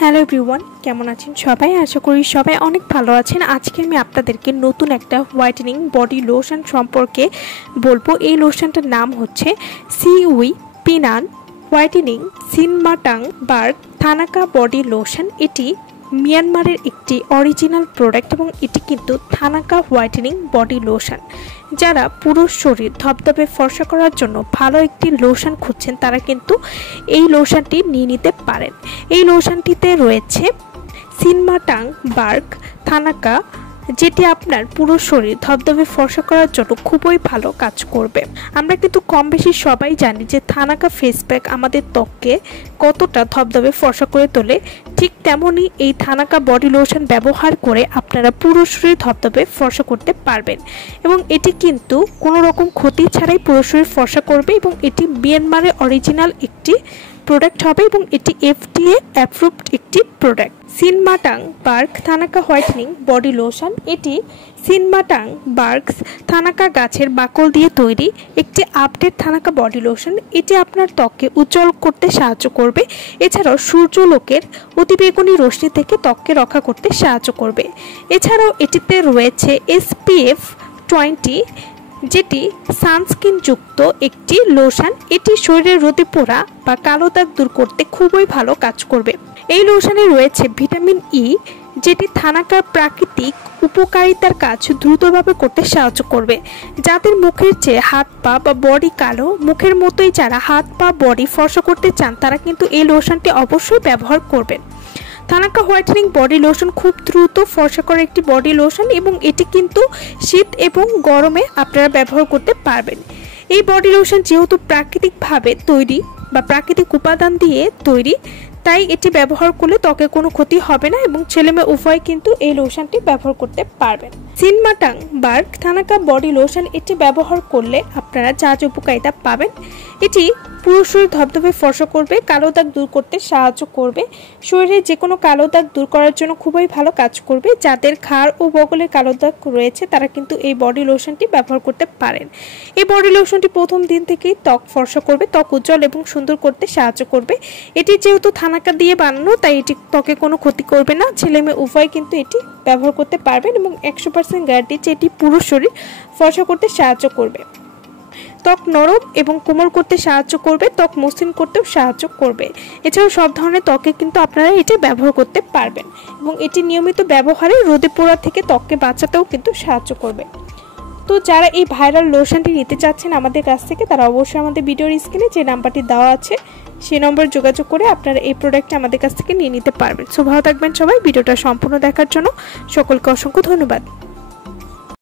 Hello everyone, কেমন আছেন সবাই? আশা করি সবাই অনেক ভালো আছেন। আজকে আমি আপনাদেরকে নতুন একটা হোয়াইটেনিং বডি লোশন সম্পর্কে বলবো। এই লোশনটার নাম হচ্ছে শwe pyinann হোয়াইটেনিং শিনমাটাং বার্গ থানাকা বডি লোশন। এটি মিয়ানমারের একটি অরিজিনাল প্রোডাক্ট এবং এটি কিন্তু থানাকা হোয়াইটেনিং বডি লোশন। যারা পুরো শরীর ধবধবে ফর্সা করার জন্য ভালো একটি লোশন খুঁজছেন তারা কিন্তু এই লোশনটি নিয়ে নিতে পারেন। এই লোশনটিতে রয়েছে শিনমাটাং বার্গ থানাকা, যেটি আপনার পুরো শরীর ধবধবে ফর্সা করার জন্য খুবই ভালো কাজ করবে। আমরা কিন্তু কম বেশি সবাই জানি যে থানাকা ফেস প্যাক আমাদের ত্বককে কতটা ধবধবে ফর্সা করে তোলে, ঠিক তেমনই এই থানাকা বডি লোশন ব্যবহার করে আপনারা পুরো শরীর ধবধবে ফর্সা করতে পারবেন এবং এটি কিন্তু কোনো রকম ক্ষতি ছাড়াই পুরো শরীর ফর্সা করবে এবং এটি মিয়ানমারের অরিজিনাল একটি প্রোডাক্ট হবে এবং এটি FDA অ্যাপ্রুভড একটি প্রোডাক্ট। শিনমাটাং বার্গ থানাকা হোয়াইটেনিং বডি লোশন, এটি শিনমাটাং বার্গস থানাকা গাছের বাকল দিয়ে তৈরি একটি আপডেট থানাকা বডি লোশন। এটি আপনার ত্বককে উজ্জ্বল করতে সাহায্য করবে, এছাড়াও সূর্যালোকের অতিবেগুনি রশ্মি থেকে ত্বককে রক্ষা করতে সাহায্য করবে। এছাড়াও এটিতে রয়েছে SPF 20, যেটি সানস্ক্রিন যুক্ত একটি লোশন। এটি শরীরের রোদে পোড়া বা কালো দাগ দূর করতে খুবই ভালো কাজ করবে। এই লোশনে রয়েছে ভিটামিন ই, যেটি থানাকার প্রাকৃতিক উপকারিতার কাজ দ্রুতভাবে করতে সাহায্য করবে। যাদের মুখের চেয়ে হাত পা বা বডি কালো, মুখের মতোই যারা হাত পা বডি ফর্সা করতে চান তারা কিন্তু এই লোশনটি অবশ্যই ব্যবহার করবেন। থানাকা হোয়াইটেনিং বডি লোশন খুব দ্রুত ফর্সা করে একটি বডি লোশন এবং এটি কিন্তু শীত এবং গরমে আপনারা ব্যবহার করতে পারবেন। এই বডি লোশন যেহেতু প্রাকৃতিকভাবে তৈরি বা প্রাকৃতিক উপাদান দিয়ে তৈরি, তাই এটি ব্যবহার করলে ত্বকে কোনো ক্ষতি হবে না এবং ছেলেমেয়ে উভয় কিন্তু এই লোশনটি ব্যবহার করতে পারবেন। শিনমাটাং বার্গ থানাকা বডি লোশন, এটি ব্যবহার করলে আপনারা যা যা উপকারিতা পাবেন, এটি পুরো শরীর ধবধবে ফর্সা করবে, কালো দাগ দূর করতে সাহায্য করবে, শরীরে যে কোনো কালো দাগ দূর করার জন্য খুবই ভালো কাজ করবে। যাদের ঘাড় ও বগলে কালো দাগ রয়েছে তারা কিন্তু এই বডি লোশনটি ব্যবহার করতে পারেন। এই বডি লোশনটি প্রথম দিন থেকেই ত্বক ফর্সা করবে, ত্বক উজ্জ্বল এবং সুন্দর করতে সাহায্য করবে। এটি যেহেতু থানাকা দিয়ে বানানো তাই এটি ত্বকে কোনো ক্ষতি করবে না, ছেলে মেয়ে উভয় কিন্তু এটি ব্যবহার করতে পারবেন এবং 100% গ্যারান্টি যে এটি পুরো শরীর ফর্সা করতে সাহায্য করবে, ত্বক নরম এবং কোমল করতে সাহায্য করবে, ত্বক মসৃণ করতেও সাহায্য করবে। এছাড়াও সব ধরনের ত্বকে কিন্তু আপনারা এটি ব্যবহার করতে পারবেন এবং এটি নিয়মিত ব্যবহারে রোদে পোড়া থেকে ত্বককে বাঁচাতেও কিন্তু সাহায্য করবে। তো যারা এই ভাইরাল লোশনটি নিতে চাচ্ছেন আমাদের কাছ থেকে তারা অবশ্যই আমাদের ভিডিওর স্ক্রিনে যে নাম্বারটি দেওয়া আছে সেই নম্বরে যোগাযোগ করে আপনারা এই প্রোডাক্টটি আমাদের কাছ থেকে নিয়ে নিতে পারবেন। সো ভালো থাকবেন সবাই। ভিডিওটা সম্পূর্ণ দেখার জন্য সকলকে অসংখ্য ধন্যবাদ।